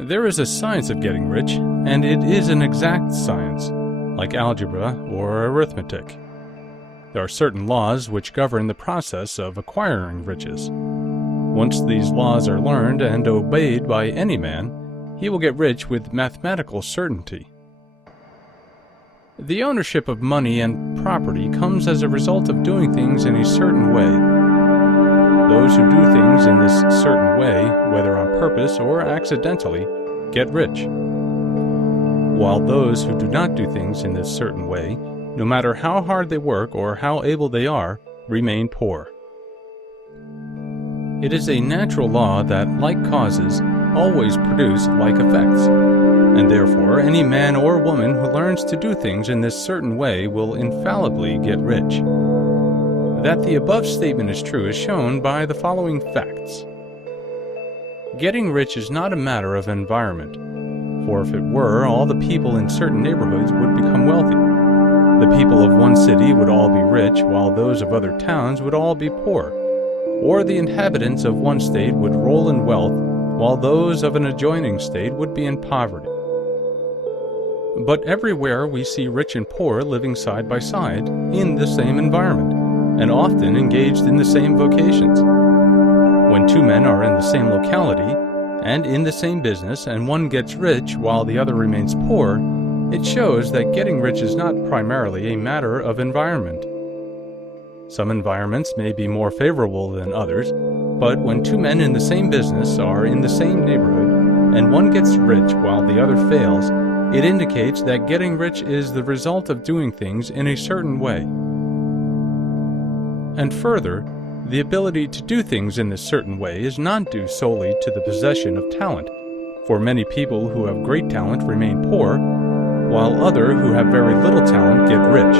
There is a science of getting rich, and it is an exact science, like algebra or arithmetic. There are certain laws which govern the process of acquiring riches. Once these laws are learned and obeyed by any man, he will get rich with mathematical certainty. The ownership of money and property comes as a result of doing things in a certain way. Those who do things in this certain way, whether on purpose or accidentally, get rich, while those who do not do things in this certain way, no matter how hard they work or how able they are, remain poor. It is a natural law that like causes always produce like effects, and therefore any man or woman who learns to do things in this certain way will infallibly get rich. That the above statement is true is shown by the following facts. Getting rich is not a matter of environment, for if it were, all the people in certain neighborhoods would become wealthy. The people of one city would all be rich, while those of other towns would all be poor, or the inhabitants of one state would roll in wealth, while those of an adjoining state would be in poverty. But everywhere we see rich and poor living side by side in the same environment, and often engaged in the same vocations. When two men are in the same locality and in the same business, and one gets rich while the other remains poor, it shows that getting rich is not primarily a matter of environment. Some environments may be more favorable than others, but when two men in the same business are in the same neighborhood, and one gets rich while the other fails, it indicates that getting rich is the result of doing things in a certain way. And further, the ability to do things in this certain way is not due solely to the possession of talent, for many people who have great talent remain poor, while others who have very little talent get rich.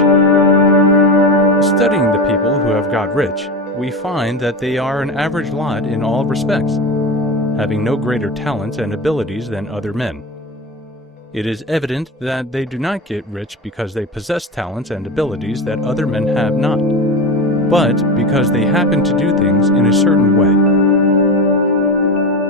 Studying the people who have got rich, we find that they are an average lot in all respects, having no greater talents and abilities than other men. It is evident that they do not get rich because they possess talents and abilities that other men have not, but because they happen to do things in a certain way.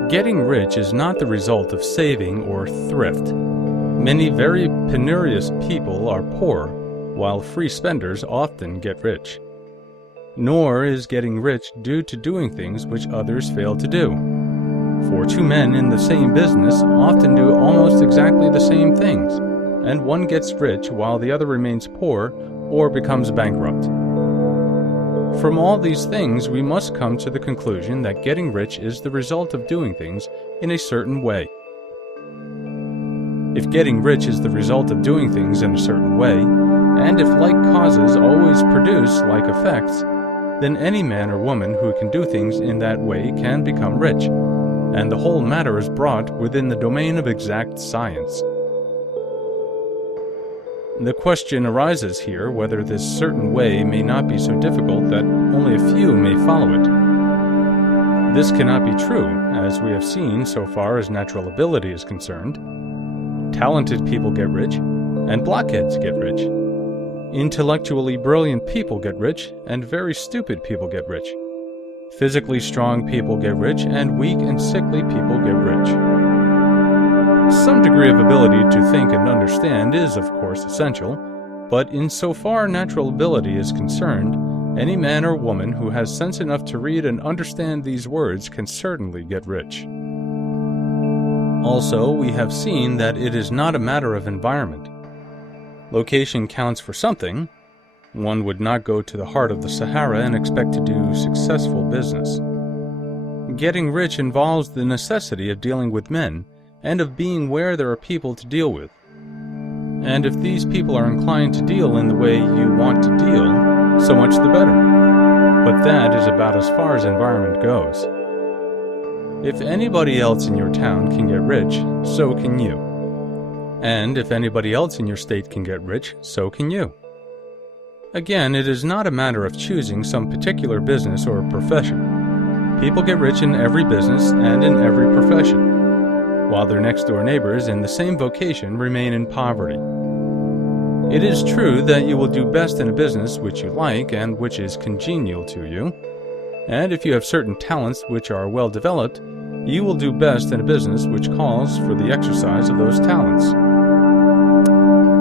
Getting rich is not the result of saving or thrift. Many very penurious people are poor, while free spenders often get rich. Nor is getting rich due to doing things which others fail to do. For two men in the same business often do almost exactly the same things, and one gets rich while the other remains poor or becomes bankrupt. From all these things, we must come to the conclusion that getting rich is the result of doing things in a certain way. If getting rich is the result of doing things in a certain way, and if like causes always produce like effects, then any man or woman who can do things in that way can become rich, and the whole matter is brought within the domain of exact science. The question arises here whether this certain way may not be so difficult that only a few may follow it. This cannot be true, as we have seen so far as natural ability is concerned. Talented people get rich, and blockheads get rich. Intellectually brilliant people get rich, and very stupid people get rich. Physically strong people get rich, and weak and sickly people get rich. Some degree of ability to think and understand is, of course, essential, but insofar natural ability is concerned, any man or woman who has sense enough to read and understand these words can certainly get rich. Also, we have seen that it is not a matter of environment. Location counts for something. One would not go to the heart of the Sahara and expect to do successful business. Getting rich involves the necessity of dealing with men, and of being where there are people to deal with. And if these people are inclined to deal in the way you want to deal, so much the better. But that is about as far as environment goes. If anybody else in your town can get rich, so can you. And if anybody else in your state can get rich, so can you. Again, it is not a matter of choosing some particular business or profession. People get rich in every business and in every profession, while their next-door neighbors in the same vocation remain in poverty. It is true that you will do best in a business which you like and which is congenial to you, and if you have certain talents which are well developed, You will do best in a business which calls for the exercise of those talents.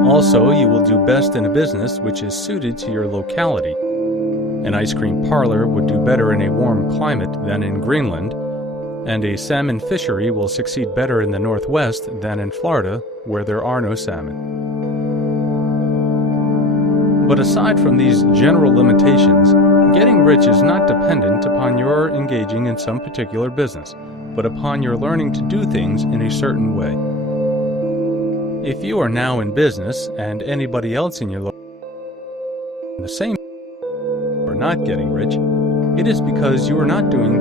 Also, you will do best in a business which is suited to your locality. An ice cream parlor would do better in a warm climate than in Greenland, and a salmon fishery will succeed better in the Northwest than in Florida, where there are no salmon. But aside from these general limitations, getting rich is not dependent upon your engaging in some particular business, but upon your learning to do things in a certain way. If you are now in business and anybody else in your life the same or not getting rich, it is because you are not doing